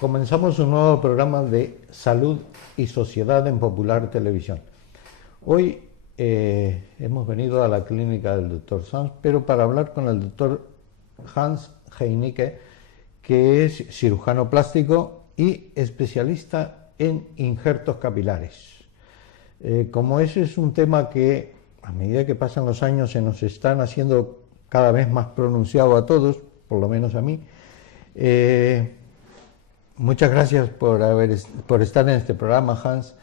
Comenzamos un nuevo programa de salud y sociedad en Popular Televisión. Hoy hemos venido a la clínica del doctor Sanz, pero para hablar con el doctor Hans Heinicke, que es cirujano plástico y especialista en injertos capilares. Como ese es un tema que a medida que pasan los años se nos están haciendo cada vez más pronunciado a todos, por lo menos a mí. Muchas gracias por estar en este programa, Hans.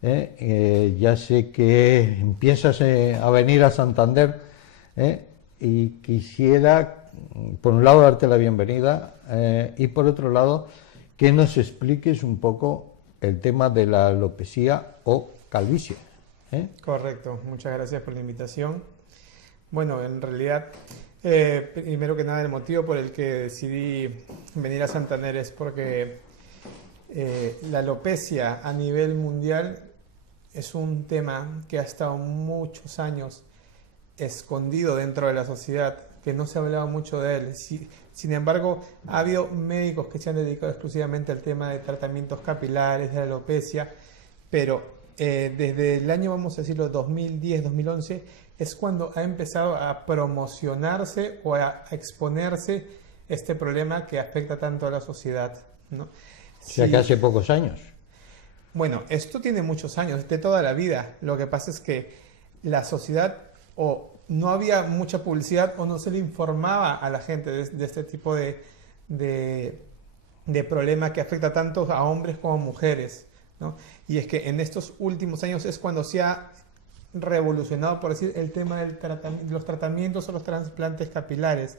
Ya sé que empiezas a venir a Santander y quisiera, por un lado, darte la bienvenida y por otro lado, que nos expliques un poco el tema de la alopecia o calvicie. Correcto, muchas gracias por la invitación. Bueno, en realidad, primero que nada, el motivo por el que decidí venir a Santander es porque la alopecia a nivel mundial es un tema que ha estado muchos años escondido dentro de la sociedad, que no se ha hablado mucho de él. Sin embargo, ha habido médicos que se han dedicado exclusivamente al tema de tratamientos capilares, de la alopecia, pero desde el año, vamos a decirlo, 2010-2011, es cuando ha empezado a promocionarse o a exponerse este problema que afecta tanto a la sociedad, ¿no? O sea, que hace pocos años. Bueno, esto tiene muchos años, de toda la vida. Lo que pasa es que la sociedad o no había mucha publicidad o no se le informaba a la gente de este tipo de problema que afecta tanto a hombres como a mujeres, ¿no? Y es que en estos últimos años es cuando se ha revolucionado, por decir, el tema de los tratamientos o los trasplantes capilares.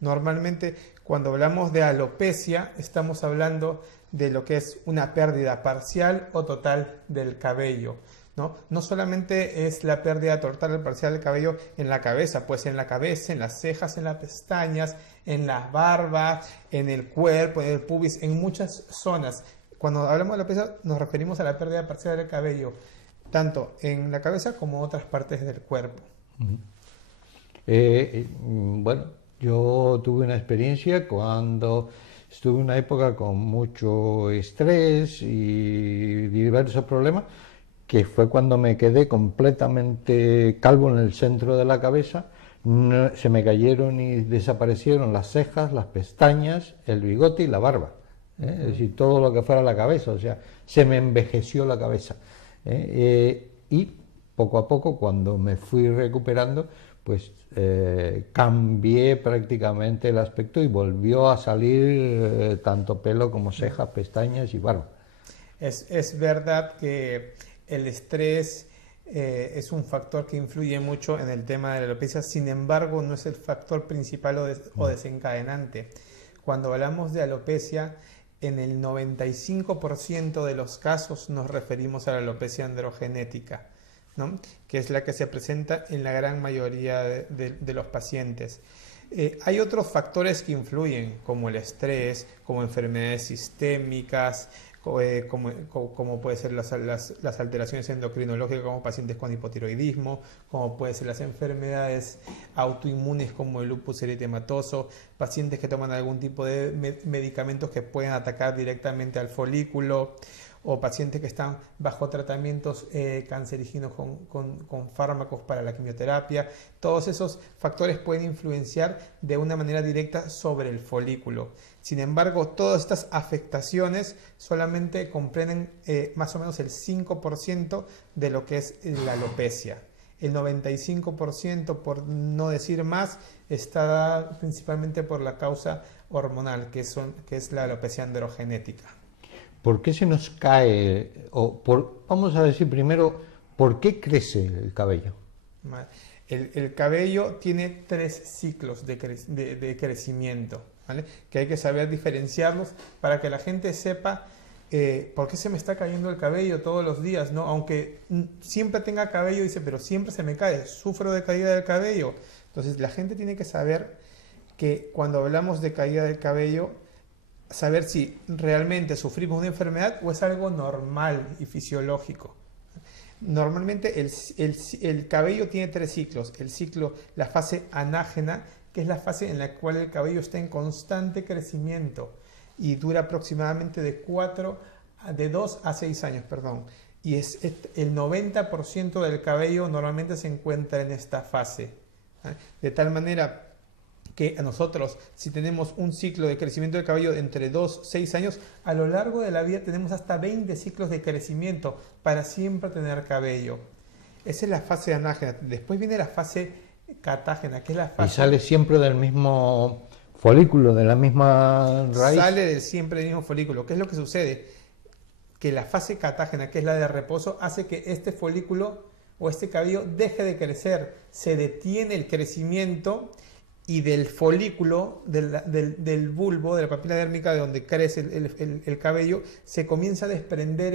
Normalmente, cuando hablamos de alopecia, estamos hablando de lo que es una pérdida parcial o total del cabello, ¿no? No solamente es la pérdida total o parcial del cabello en la cabeza, pues en la cabeza, en las cejas, en las pestañas, en las barbas, en el cuerpo, en el pubis, en muchas zonas. Cuando hablamos de alopecia nos referimos a la pérdida parcial del cabello, tanto en la cabeza como en otras partes del cuerpo. Bueno, yo tuve una experiencia cuando estuve en una época con mucho estrés y diversos problemas, que fue cuando me quedé completamente calvo en el centro de la cabeza. Se me cayeron y desaparecieron las cejas, las pestañas, el bigote y la barba. Es decir, todo lo que fuera la cabeza, o sea, se me envejeció la cabeza. Y poco a poco, cuando me fui recuperando, pues cambié prácticamente el aspecto y volvió a salir tanto pelo como cejas, pestañas y barba. Es verdad que el estrés es un factor que influye mucho en el tema de la alopecia, sin embargo no es el factor principal o desencadenante. Cuando hablamos de alopecia, en el 95% de los casos nos referimos a la alopecia androgenética, ¿no? Que es la que se presenta en la gran mayoría de los pacientes. Hay otros factores que influyen, como el estrés, como enfermedades sistémicas, como puede ser las alteraciones endocrinológicas como pacientes con hipotiroidismo, como puede ser las enfermedades autoinmunes como el lupus eritematoso, pacientes que toman algún tipo de medicamentos que pueden atacar directamente al folículo, o pacientes que están bajo tratamientos cancerígenos con fármacos para la quimioterapia. Todos esos factores pueden influenciar de una manera directa sobre el folículo. Sin embargo, todas estas afectaciones solamente comprenden más o menos el 5% de lo que es la alopecia. El 95%, por no decir más, está dada principalmente por la causa hormonal, que es la alopecia androgenética. ¿Por qué se nos cae? Vamos a decir primero, ¿por qué crece el cabello? El cabello tiene 3 ciclos de crecimiento, ¿vale? Que hay que saber diferenciarlos para que la gente sepa por qué se me está cayendo el cabello todos los días, ¿no? Aunque siempre tenga cabello, dice, pero siempre se me cae, sufro de caída del cabello. Entonces la gente tiene que saber que cuando hablamos de caída del cabello, saber si realmente sufrimos una enfermedad o es algo normal y fisiológico. Normalmente el cabello tiene 3 ciclos. La fase anágena, que es la fase en la cual el cabello está en constante crecimiento. y dura aproximadamente de 2 a 6 años, perdón. Y el 90% del cabello normalmente se encuentra en esta fase. De tal manera que a nosotros, si tenemos un ciclo de crecimiento del cabello de entre 2 y 6 años, a lo largo de la vida tenemos hasta 20 ciclos de crecimiento para siempre tener cabello. Esa es la fase anágena. Después viene la fase catágena, que es la fase... Y sale siempre del mismo folículo, de la misma raíz. Sale siempre del mismo folículo. ¿Qué es lo que sucede? Que la fase catágena, que es la de reposo, hace que este folículo o este cabello deje de crecer. Se detiene el crecimiento y del folículo, del bulbo, de la papila dérmica, de donde crece el cabello, se comienza a desprender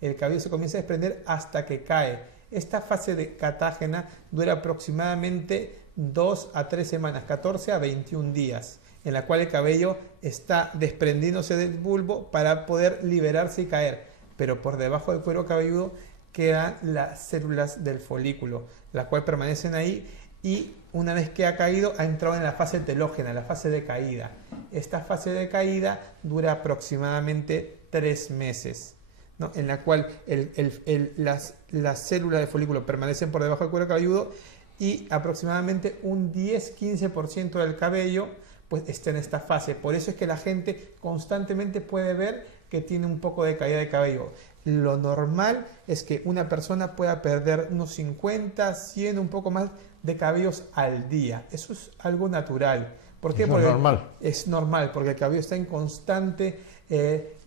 el cabello se comienza a desprender hasta que cae. Esta fase de catágena dura aproximadamente 2 a 3 semanas, 14 a 21 días, en la cual el cabello está desprendiéndose del bulbo para poder liberarse y caer, pero por debajo del cuero cabelludo quedan las células del folículo, las cuales permanecen ahí y una vez que ha caído ha entrado en la fase telógena, la fase de caída. Esta fase de caída dura aproximadamente 3 meses, ¿no? En la cual las células del folículo permanecen por debajo del cuero cabelludo y aproximadamente un 10-15% del cabello pues está en esta fase. Por eso es que la gente constantemente puede ver que tiene un poco de caída de cabello. Lo normal es que una persona pueda perder unos 50, 100, un poco más de cabellos al día. Eso es algo natural. ¿Por qué? Porque es normal, porque el cabello está en constante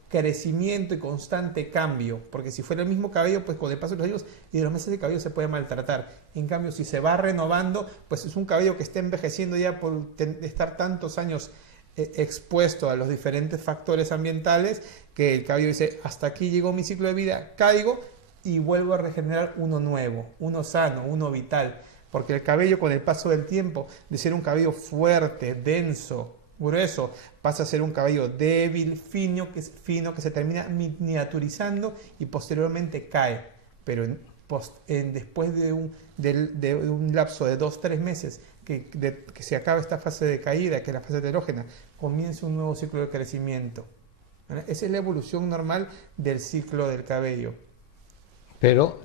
crecimiento y constante cambio. Porque si fuera el mismo cabello, pues con el paso de los años y de los meses de cabello se puede maltratar. En cambio, si se va renovando, pues es un cabello que está envejeciendo ya por estar tantos años expuesto a los diferentes factores ambientales, que el cabello dice, hasta aquí llegó mi ciclo de vida, caigo y vuelvo a regenerar uno nuevo, uno sano, uno vital. Porque el cabello, con el paso del tiempo, de ser un cabello fuerte, denso, grueso, pasa a ser un cabello débil, fino, que se termina miniaturizando y posteriormente cae. Pero después de un lapso de 2-3 meses que se acaba esta fase de caída, que es la fase telógena, comienza un nuevo ciclo de crecimiento. ¿Vale? Esa es la evolución normal del ciclo del cabello. Pero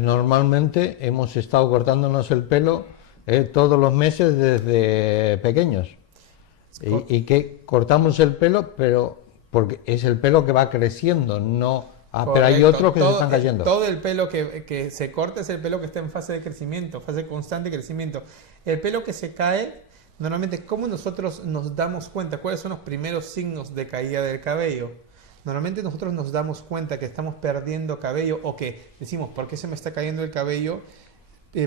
normalmente hemos estado cortándonos el pelo todos los meses desde pequeños. Y que cortamos el pelo, pero porque es el pelo que va creciendo, no... pero hay otros que se están cayendo. Todo el pelo que se corta es el pelo que está en fase de crecimiento, fase de constante crecimiento. El pelo que se cae, normalmente, ¿cómo nosotros nos damos cuenta? ¿Cuáles son los primeros signos de caída del cabello? Normalmente nosotros nos damos cuenta que estamos perdiendo cabello o que decimos, ¿por qué se me está cayendo el cabello?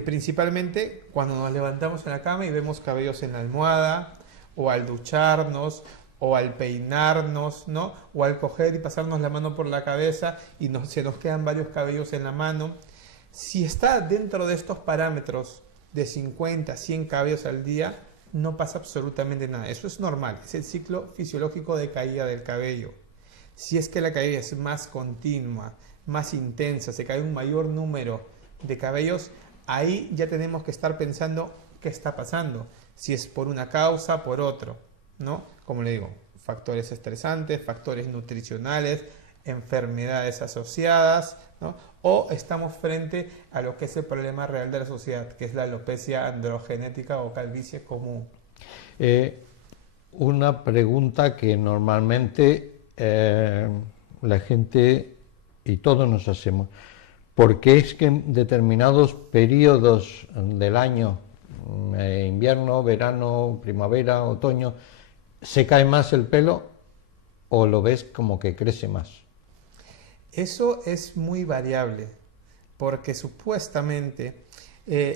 Principalmente cuando nos levantamos en la cama y vemos cabellos en la almohada, o al ducharnos, o al peinarnos, ¿no? O al coger y pasarnos la mano por la cabeza y se nos quedan varios cabellos en la mano. Si está dentro de estos parámetros de 50, 100 cabellos al día, no pasa absolutamente nada. Eso es normal, es el ciclo fisiológico de caída del cabello. Si es que la caída es más continua, más intensa, se cae un mayor número de cabellos, ahí ya tenemos que estar pensando qué está pasando. Si es por una causa, por otro, ¿no? Como le digo, factores estresantes, factores nutricionales, enfermedades asociadas, ¿no? O estamos frente a lo que es el problema real de la sociedad, que es la alopecia androgenética o calvicie común. Una pregunta que normalmente la gente y todos nos hacemos: ¿por qué es que en determinados periodos del año, invierno, verano, primavera, otoño, se cae más el pelo o lo ves como que crece más? Eso es muy variable, porque supuestamente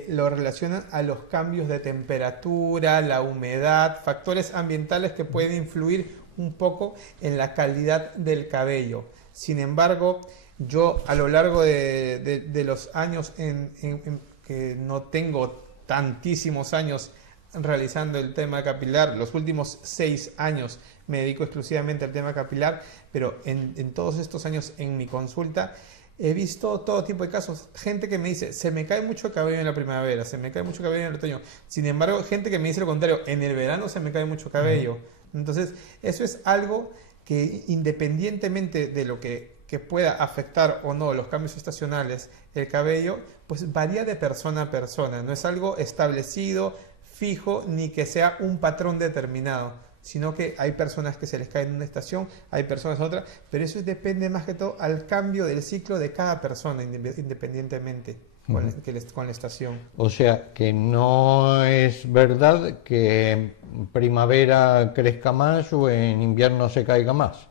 lo relacionan a los cambios de temperatura, la humedad, factores ambientales que pueden influir un poco en la calidad del cabello. Sin embargo, yo a lo largo de los años que no tengo tantísimos años realizando el tema capilar, los últimos 6 años me dedico exclusivamente al tema capilar, pero en todos estos años en mi consulta he visto todo tipo de casos. Gente que me dice, se me cae mucho cabello en la primavera, se me cae mucho cabello en el otoño. Sin embargo, gente que me dice lo contrario, en el verano se me cae mucho cabello. Entonces, eso es algo que independientemente de lo que pueda afectar o no los cambios estacionales el cabello, pues varía de persona a persona. No es algo establecido, fijo, ni que sea un patrón determinado, sino que hay personas que se les cae en una estación, hay personas en otra, pero eso depende más que todo al cambio del ciclo de cada persona, independientemente con la estación. O sea, que no es verdad que en primavera crezca más o en invierno se caiga más.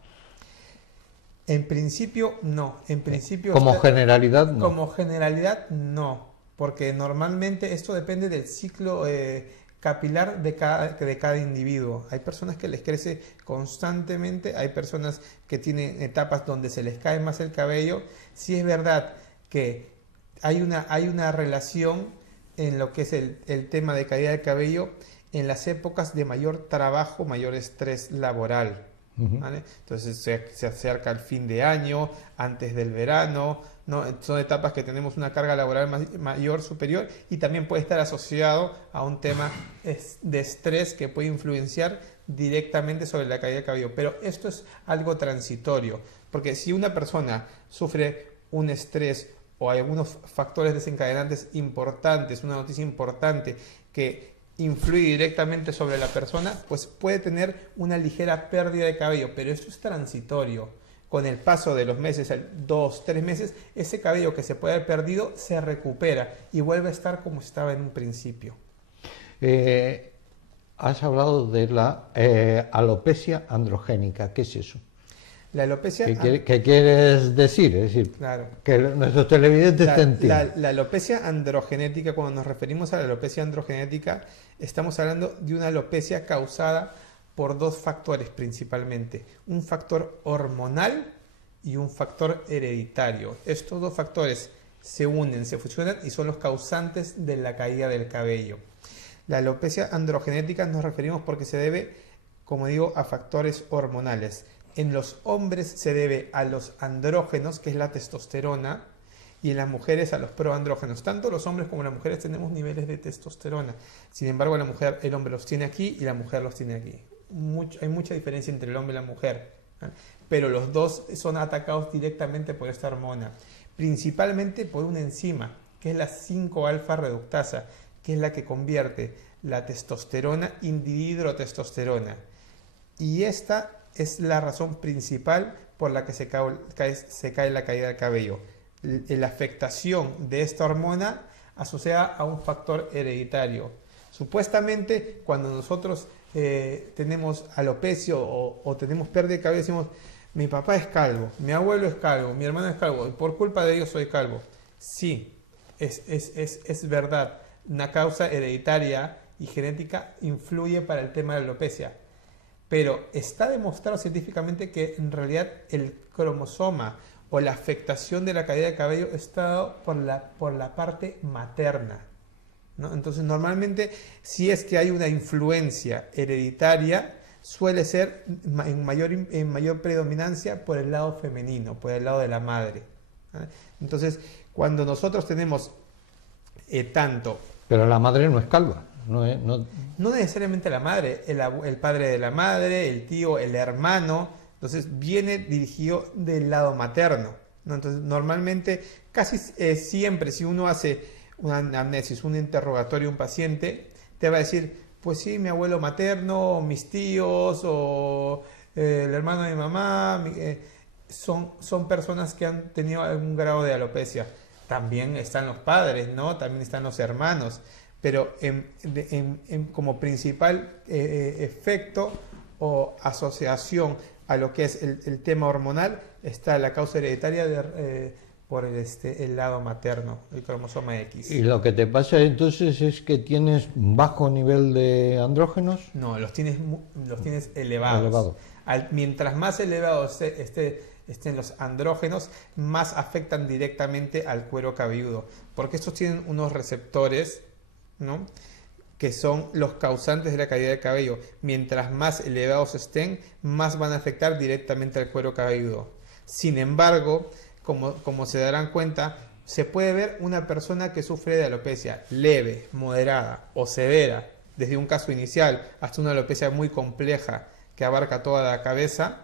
En principio, no. En principio, como generalidad, no. Como generalidad, no. Porque normalmente esto depende del ciclo capilar de cada individuo. Hay personas que les crece constantemente, hay personas que tienen etapas donde se les cae más el cabello. Sí es verdad que hay una relación en lo que es el tema de caída del cabello en las épocas de mayor trabajo, mayor estrés laboral. ¿Vale? Entonces se acerca el fin de año, antes del verano, ¿no? Son etapas que tenemos una carga laboral mayor, superior, y también puede estar asociado a un tema de estrés que puede influenciar directamente sobre la caída de cabello. Pero esto es algo transitorio, porque si una persona sufre un estrés o hay algunos factores desencadenantes importantes, una noticia importante que influye directamente sobre la persona, pues puede tener una ligera pérdida de cabello, pero esto es transitorio. Con el paso de los meses, 2, 3 meses, ese cabello que se puede haber perdido se recupera y vuelve a estar como estaba en un principio. Has hablado de la alopecia androgénica. ¿Qué es eso? La alopecia... ¿Qué quieres decir? Es decir, claro, que nuestros televidentes te entiendan. La alopecia androgenética, cuando nos referimos a la alopecia androgenética, estamos hablando de una alopecia causada por dos factores principalmente. Un factor hormonal y un factor hereditario. Estos dos factores se unen, se fusionan y son los causantes de la caída del cabello. La alopecia androgenética nos referimos porque se debe, como digo, a factores hormonales. En los hombres se debe a los andrógenos, que es la testosterona, y en las mujeres a los proandrógenos. Tanto los hombres como las mujeres tenemos niveles de testosterona. Sin embargo, el hombre los tiene aquí y la mujer los tiene aquí. Hay mucha diferencia entre el hombre y la mujer, ¿eh? Pero los dos son atacados directamente por esta hormona, principalmente por una enzima, que es la 5-alfa reductasa, que es la que convierte la testosterona en dihidrotestosterona. Y esta es la razón principal por la que se cae la caída del cabello. La afectación de esta hormona asociada a un factor hereditario. Supuestamente, cuando nosotros tenemos alopecia o tenemos pérdida de cabello, decimos, mi papá es calvo, mi abuelo es calvo, mi hermano es calvo, y por culpa de ellos soy calvo. Sí, es verdad. Una causa hereditaria y genética influye para el tema de la alopecia. Pero está demostrado científicamente que en realidad el cromosoma o la afectación de la caída de cabello está dado por la parte materna, ¿no? Entonces normalmente si es que hay una influencia hereditaria suele ser en mayor predominancia por el lado femenino, por el lado de la madre, ¿vale? Entonces cuando nosotros tenemos tanto... Pero la madre no es calva. No necesariamente la madre, el padre de la madre, el tío, el hermano, entonces viene dirigido del lado materno, ¿no? Entonces normalmente, casi siempre, si uno hace una anamnesis, un interrogatorio a un paciente, te va a decir, pues sí, mi abuelo materno, mis tíos, o el hermano de mi mamá, son personas que han tenido algún grado de alopecia. También están los padres, ¿no? También están los hermanos. Pero como principal efecto o asociación a lo que es el tema hormonal está la causa hereditaria por el lado materno, el cromosoma X. ¿Y lo que te pasa entonces es que tienes bajo nivel de andrógenos? No, los tienes elevados. Mientras más elevados estén los andrógenos, más afectan directamente al cuero cabelludo, porque estos tienen unos receptores, ¿no?, que son los causantes de la caída del cabello. Mientras más elevados estén, más van a afectar directamente al cuero cabelludo. Sin embargo, como se darán cuenta, se puede ver una persona que sufre de alopecia leve, moderada o severa, desde un caso inicial hasta una alopecia muy compleja, que abarca toda la cabeza,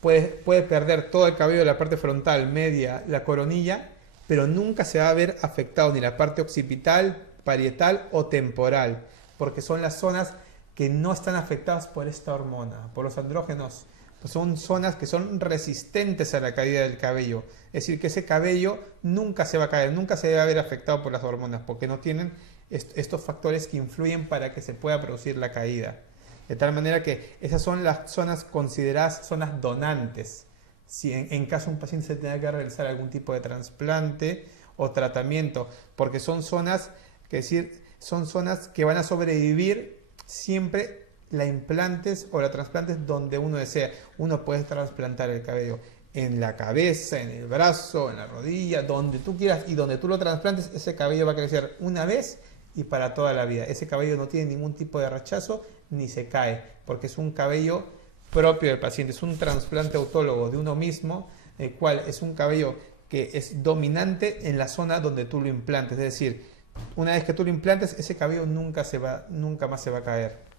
puede perder todo el cabello de la parte frontal, media, la coronilla, pero nunca se va a ver afectado ni la parte occipital, parietal o temporal, porque son las zonas que no están afectadas por esta hormona, por los andrógenos. Pues son zonas que son resistentes a la caída del cabello. Es decir, que ese cabello nunca se va a caer, nunca se va a ver afectado por las hormonas, porque no tienen estos factores que influyen para que se pueda producir la caída. De tal manera que esas son las zonas consideradas zonas donantes. Si en caso un paciente se tenga que realizar algún tipo de trasplante o tratamiento, porque son zonas, son zonas que van a sobrevivir siempre la implantes o la trasplantes donde uno desea. Uno puede trasplantar el cabello en la cabeza, en el brazo, en la rodilla, donde tú quieras, y donde tú lo trasplantes, ese cabello va a crecer una vez y para toda la vida. Ese cabello no tiene ningún tipo de rechazo ni se cae, porque es un cabello propio del paciente, es un trasplante autólogo de uno mismo, el cual es un cabello que es dominante en la zona donde tú lo implantes. Es decir, una vez que tú lo implantes, ese cabello nunca más se va a caer.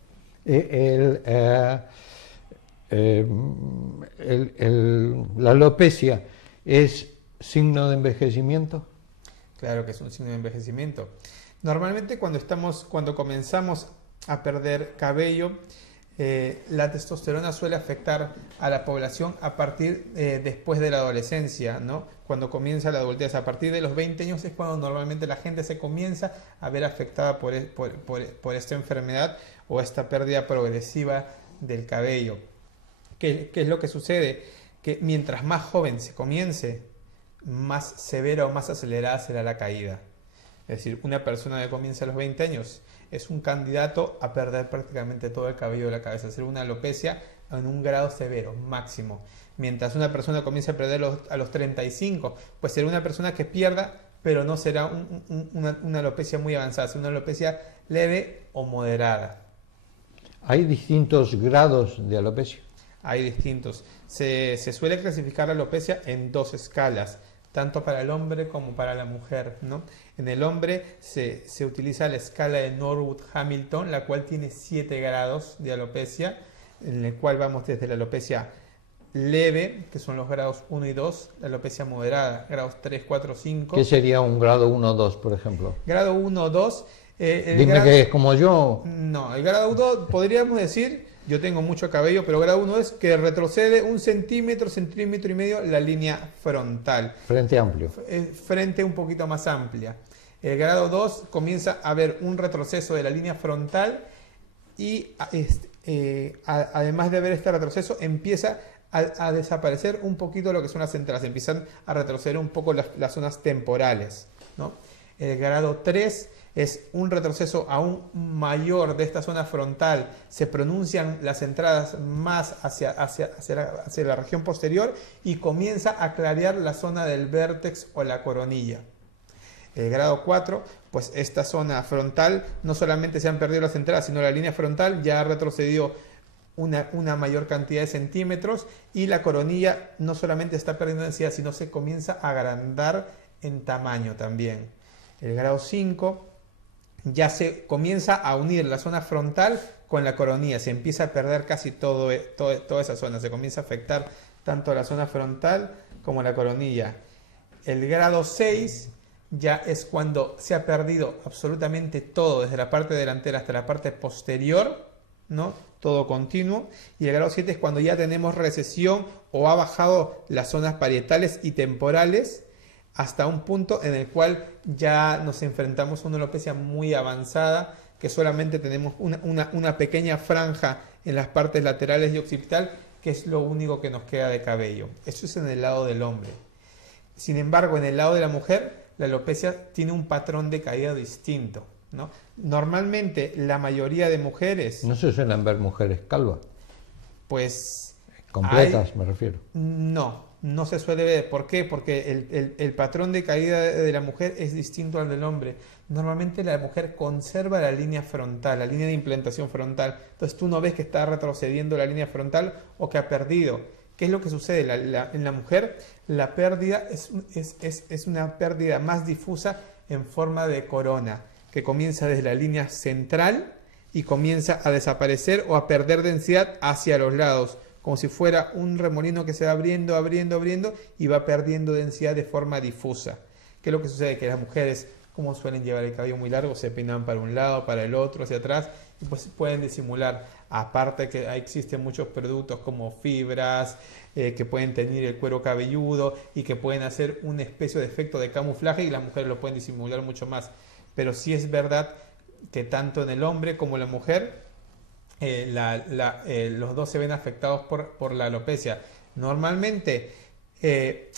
La alopecia es signo de envejecimiento. Claro que es un signo de envejecimiento. Normalmente cuando comenzamos a perder cabello, la testosterona suele afectar a la población a partir después de la adolescencia, ¿no? Cuando comienza la adultez. A partir de los 20 años es cuando normalmente la gente se comienza a ver afectada por esta enfermedad o esta pérdida progresiva del cabello. ¿Qué es lo que sucede? Que mientras más joven se comience, más severa o más acelerada será la caída. Es decir, una persona que comienza a los 20 años es un candidato a perder prácticamente todo el cabello de la cabeza, hacer una alopecia en un grado severo, máximo. Mientras una persona comienza a perder a los 35, pues será una persona que pierda, pero no será una alopecia muy avanzada, será una alopecia leve o moderada. ¿Hay distintos grados de alopecia? Hay distintos. Se suele clasificar la alopecia en dos escalas, tanto para el hombre como para la mujer, ¿no? En el hombre se utiliza la escala de Norwood-Hamilton, la cual tiene 7 grados de alopecia, en el cual vamos desde la alopecia leve, que son los grados 1 y 2, la alopecia moderada, grados 3, 4, 5. ¿Qué sería un grado 1 o 2, por ejemplo? Grado 1 o 2. Dime que es como yo. No, el grado 1 podríamos decir, yo tengo mucho cabello, pero grado 1 es que retrocede 1 centímetro, centímetro y medio la línea frontal. Frente amplio. Frente un poquito más amplia. El grado 2 comienza a haber un retroceso de la línea frontal y además de haber este retroceso empieza a desaparecer un poquito lo que son las entradas, empiezan a retroceder un poco las zonas temporales, ¿no? El grado 3 es un retroceso aún mayor de esta zona frontal, se pronuncian las entradas más hacia la región posterior y comienza a clarear la zona del vértex o la coronilla. El grado 4, pues esta zona frontal no solamente se han perdido las entradas, sino la línea frontal ya ha retrocedido una mayor cantidad de centímetros y la coronilla no solamente está perdiendo densidad, sino se comienza a agrandar en tamaño también. El grado 5 ya se comienza a unir la zona frontal con la coronilla, se empieza a perder casi toda esa zona, se comienza a afectar tanto la zona frontal como la coronilla. El grado 6 ya es cuando se ha perdido absolutamente todo, desde la parte delantera hasta la parte posterior, ¿no? Todo continuo. Y el grado 7 es cuando ya tenemos recesión o ha bajado las zonas parietales y temporales hasta un punto en el cual ya nos enfrentamos a una alopecia muy avanzada, que solamente tenemos una pequeña franja en las partes laterales y occipital, que es lo único que nos queda de cabello. Eso es en el lado del hombre. Sin embargo, en el lado de la mujer, la alopecia tiene un patrón de caída distinto, ¿no? Normalmente, la mayoría de mujeres... ¿No se suelen ver mujeres calvas? Pues... Completas, me refiero. No se suele ver. ¿Por qué? Porque el patrón de caída de la mujer es distinto al del hombre. Normalmente la mujer conserva la línea frontal, la línea de implantación frontal. Entonces tú no ves que está retrocediendo la línea frontal o que ha perdido. ¿Qué es lo que sucede? En la mujer la pérdida es una pérdida más difusa en forma de corona, que comienza desde la línea central y comienza a desaparecer o a perder densidad hacia los lados, como si fuera un remolino que se va abriendo, abriendo, abriendo y va perdiendo densidad de forma difusa. ¿Qué es lo que sucede? Que las mujeres, como suelen llevar el cabello muy largo, se peinan para un lado, para el otro, hacia atrás, y pues pueden disimular. Aparte que existen muchos productos como fibras, que pueden teñir el cuero cabelludo y que pueden hacer una especie de efecto de camuflaje y las mujeres lo pueden disimular mucho más. Pero sí es verdad que tanto en el hombre como en la mujer, los dos se ven afectados por la alopecia. Normalmente,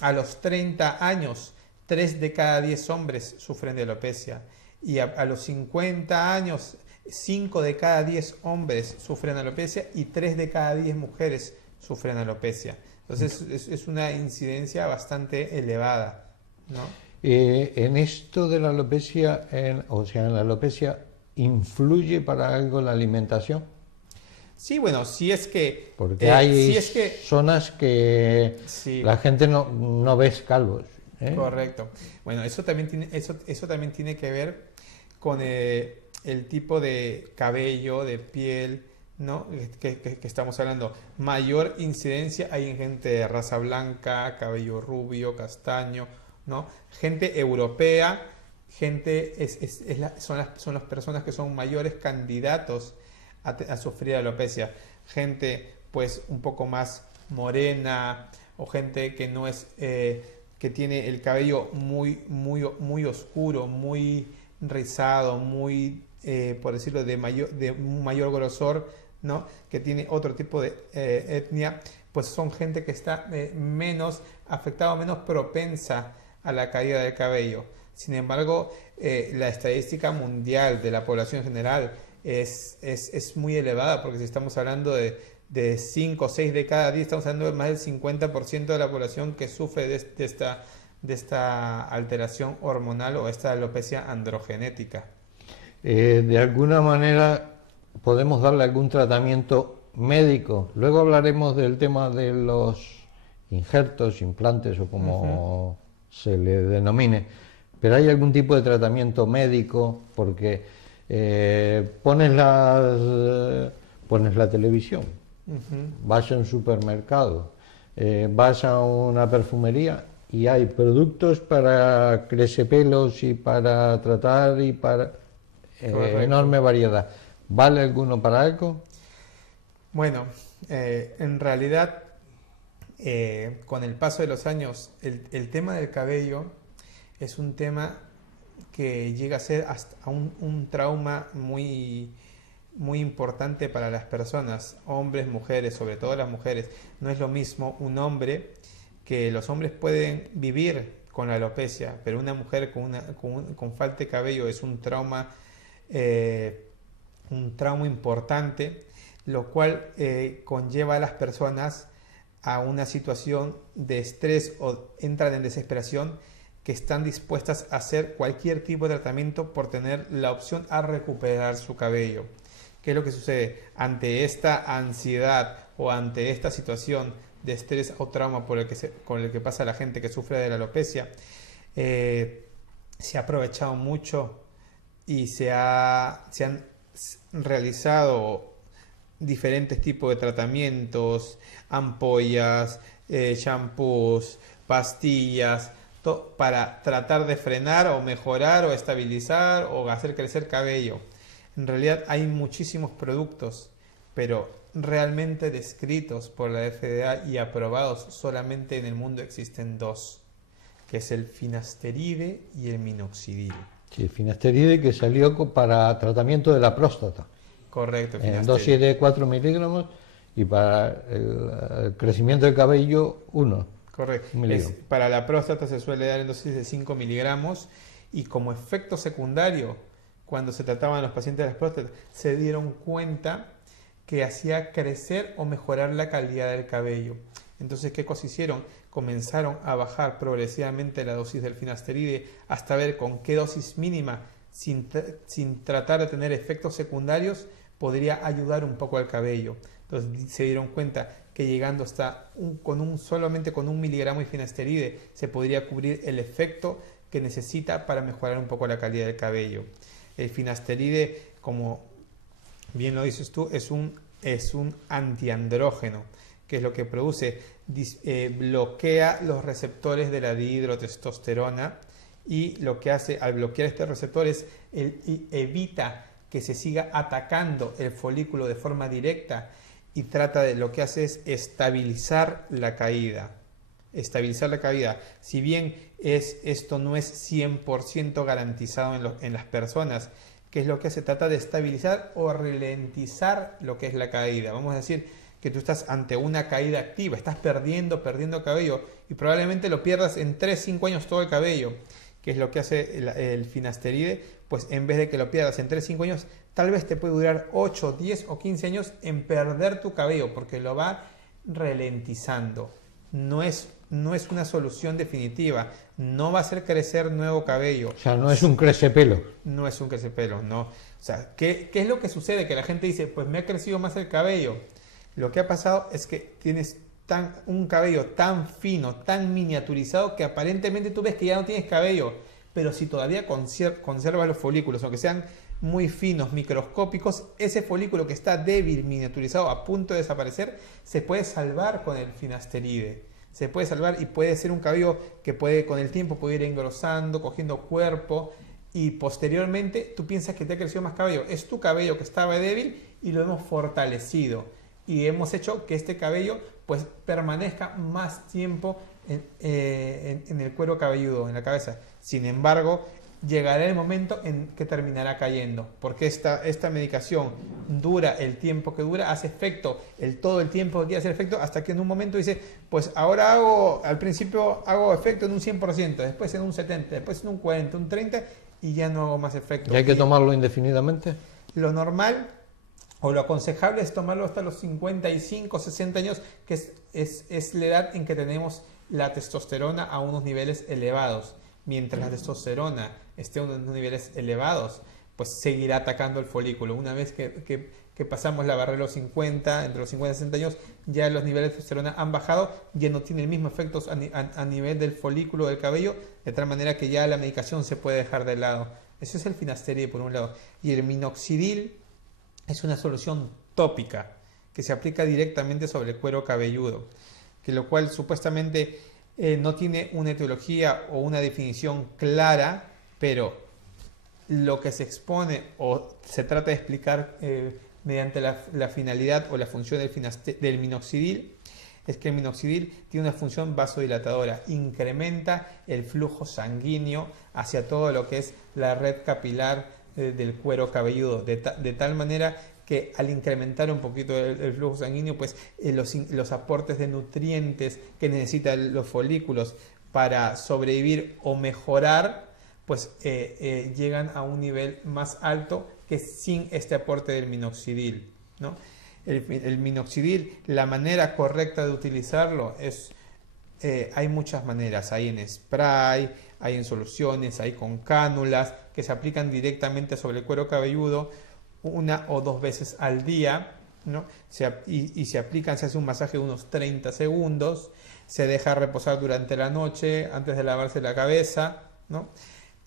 a los 30 años, 3 de cada 10 hombres sufren de alopecia. Y a los 50 años, 5 de cada 10 hombres sufren alopecia y 3 de cada 10 mujeres sufren alopecia. Entonces es una incidencia bastante elevada, ¿no? En esto de la alopecia, en la alopecia, ¿influye para algo la alimentación? Sí, bueno, si es que... Porque hay zonas que sí, la gente no ves calvos. correcto. Bueno, eso también tiene que ver con el tipo de cabello, de piel, ¿no? que estamos hablando. Mayor incidencia hay en gente de raza blanca, cabello rubio, castaño, ¿no? Gente europea, son las personas que son mayores candidatos a sufrir alopecia. Gente pues un poco más morena o gente que no es que tiene el cabello muy oscuro, muy rizado, muy por decirlo de un mayor grosor, ¿no? Que tiene otro tipo de etnia, pues son gente que está menos afectada, menos propensa a la caída del cabello. Sin embargo, la estadística mundial de la población en general es muy elevada, porque si estamos hablando de 5 o 6 de cada 10, estamos hablando de más del 50% de la población que sufre de esta alteración hormonal o esta alopecia androgenética. De alguna manera podemos darle algún tratamiento médico. Luego hablaremos del tema de los injertos, implantes o como se le denomine. Pero hay algún tipo de tratamiento médico porque pones la televisión, vas a un supermercado, vas a una perfumería y hay productos para crecepelos y para tratar y para enorme variedad. ¿Vale alguno para algo? Bueno, en realidad con el paso de los años el tema del cabello es un tema que llega a ser hasta un trauma muy importante para las personas, hombres, mujeres, sobre todo las mujeres. No es lo mismo un hombre, que los hombres pueden vivir con la alopecia, pero una mujer con falta de cabello es un trauma importante, lo cual conlleva a las personas a una situación de estrés o entran en desesperación, que están dispuestas a hacer cualquier tipo de tratamiento por tener la opción a recuperar su cabello. ¿Qué es lo que sucede? Ante esta ansiedad o ante esta situación de estrés o trauma con el que pasa la gente que sufre de la alopecia, se ha aprovechado mucho y se han realizado diferentes tipos de tratamientos, ampollas, shampoos, pastillas, para tratar de frenar o mejorar o estabilizar o hacer crecer cabello. En realidad hay muchísimos productos, pero realmente descritos por la FDA y aprobados solamente en el mundo existen 2, que es el finasteride y el minoxidil. Sí, el finasteride que salió para tratamiento de la próstata. Correcto. En dosis de 4 miligramos y para el crecimiento del cabello 1. Correcto. Para la próstata se suele dar en dosis de 5 miligramos y como efecto secundario, cuando se trataban a los pacientes de las próstatas, se dieron cuenta que hacía crecer o mejorar la calidad del cabello. Entonces, ¿qué cosa hicieron? Comenzaron a bajar progresivamente la dosis del finasteride hasta ver con qué dosis mínima, sin tratar de tener efectos secundarios, podría ayudar un poco al cabello. Entonces se dieron cuenta que llegando hasta solamente con 1 miligramo de finasteride se podría cubrir el efecto que necesita para mejorar un poco la calidad del cabello. El finasteride, como bien lo dices tú, es un antiandrógeno, que es lo que produce, bloquea los receptores de la dihidrotestosterona, y lo que hace al bloquear estos receptores evita que se siga atacando el folículo de forma directa, y lo que hace es estabilizar la caída. Estabilizar la caída. Si bien esto no es 100% garantizado en las personas, ¿qué es lo que hace? Trata de estabilizar o ralentizar lo que es la caída. Vamos a decir que tú estás ante una caída activa, estás perdiendo cabello, y probablemente lo pierdas en 3-5 años todo el cabello. ¿Qué es lo que hace el finasteride? Pues en vez de que lo pierdas en 3-5 años, tal vez te puede durar 8, 10 o 15 años en perder tu cabello, porque lo va ralentizando. No es una solución definitiva, no va a hacer crecer nuevo cabello. O sea, no es un crecepelo. No es un crecepelo, no. O sea, ¿qué es lo que sucede? Que la gente dice, pues me ha crecido más el cabello. Lo que ha pasado es que tienes un cabello tan fino, tan miniaturizado, que aparentemente tú ves que ya no tienes cabello, pero si todavía conservas los folículos, aunque sean muy finos, microscópicos, ese folículo que está débil, miniaturizado, a punto de desaparecer, se puede salvar con el finasteride. Se puede salvar, y puede ser un cabello que con el tiempo puede ir engrosando, cogiendo cuerpo, y posteriormente tú piensas que te ha crecido más cabello. Es tu cabello que estaba débil y lo hemos fortalecido, y hemos hecho que este cabello pues permanezca más tiempo en el cuero cabelludo, en la cabeza. Sin embargo, llegará el momento en que terminará cayendo, porque esta medicación dura el tiempo que dura, hace efecto todo el tiempo que quiere hacer efecto, hasta que en un momento dice, pues ahora al principio hago efecto en un 100%, después en un 70%, después en un 40%, un 30%, y ya no hago más efecto. ¿Y hay que tomarlo indefinidamente? Lo normal o lo aconsejable es tomarlo hasta los 55, 60 años, que es la edad en que tenemos la testosterona a unos niveles elevados. Mientras la testosterona esté a unos niveles elevados, pues seguirá atacando el folículo. Una vez que pasamos la barrera de los 50, entre los 50 y 60 años, ya los niveles de testosterona han bajado, ya no tiene el mismo efecto a nivel del folículo del cabello, de tal manera que ya la medicación se puede dejar de lado. Ese es el finasteride por un lado. Y el minoxidil es una solución tópica que se aplica directamente sobre el cuero cabelludo, que lo cual supuestamente no tiene una etiología o una definición clara, pero lo que se expone o se trata de explicar mediante la finalidad o la función del minoxidil es que el minoxidil tiene una función vasodilatadora, incrementa el flujo sanguíneo hacia todo lo que es la red capilar del cuero cabelludo, de tal manera que al incrementar un poquito el flujo sanguíneo, pues los aportes de nutrientes que necesitan los folículos para sobrevivir o mejorar, pues llegan a un nivel más alto que sin este aporte del minoxidil, ¿no? El minoxidil, la manera correcta de utilizarlo hay muchas maneras. Hay en spray, hay en soluciones, hay con cánulas que se aplican directamente sobre el cuero cabelludo 1 o 2 veces al día, ¿no? Se aplican, se hace un masaje de unos 30 segundos, se deja reposar durante la noche antes de lavarse la cabeza, ¿no?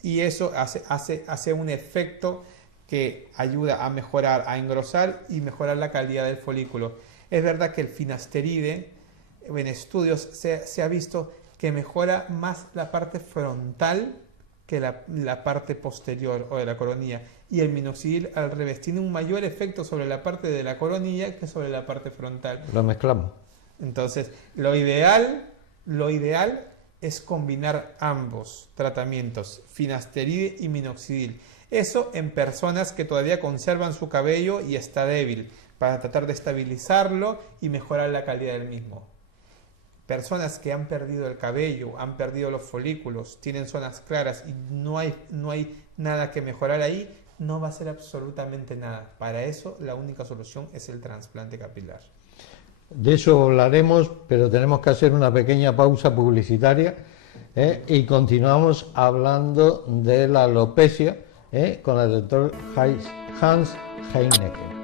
Y eso hace un efecto que ayuda a mejorar, a engrosar y mejorar la calidad del folículo. Es verdad que el finasteride, en estudios se ha visto que mejora más la parte frontal que la parte posterior o de la coronilla, y el minoxidil al revés tiene un mayor efecto sobre la parte de la coronilla que sobre la parte frontal. Lo mezclamos. Entonces, lo ideal es combinar ambos tratamientos, finasteride y minoxidil. Eso en personas que todavía conservan su cabello y está débil, para tratar de estabilizarlo y mejorar la calidad del mismo. Personas que han perdido el cabello, han perdido los folículos, tienen zonas claras y no hay nada que mejorar ahí, no va a ser absolutamente nada. Para eso la única solución es el trasplante capilar. De eso hablaremos, pero tenemos que hacer una pequeña pausa publicitaria y continuamos hablando de la alopecia con el doctor Hans Heinecker.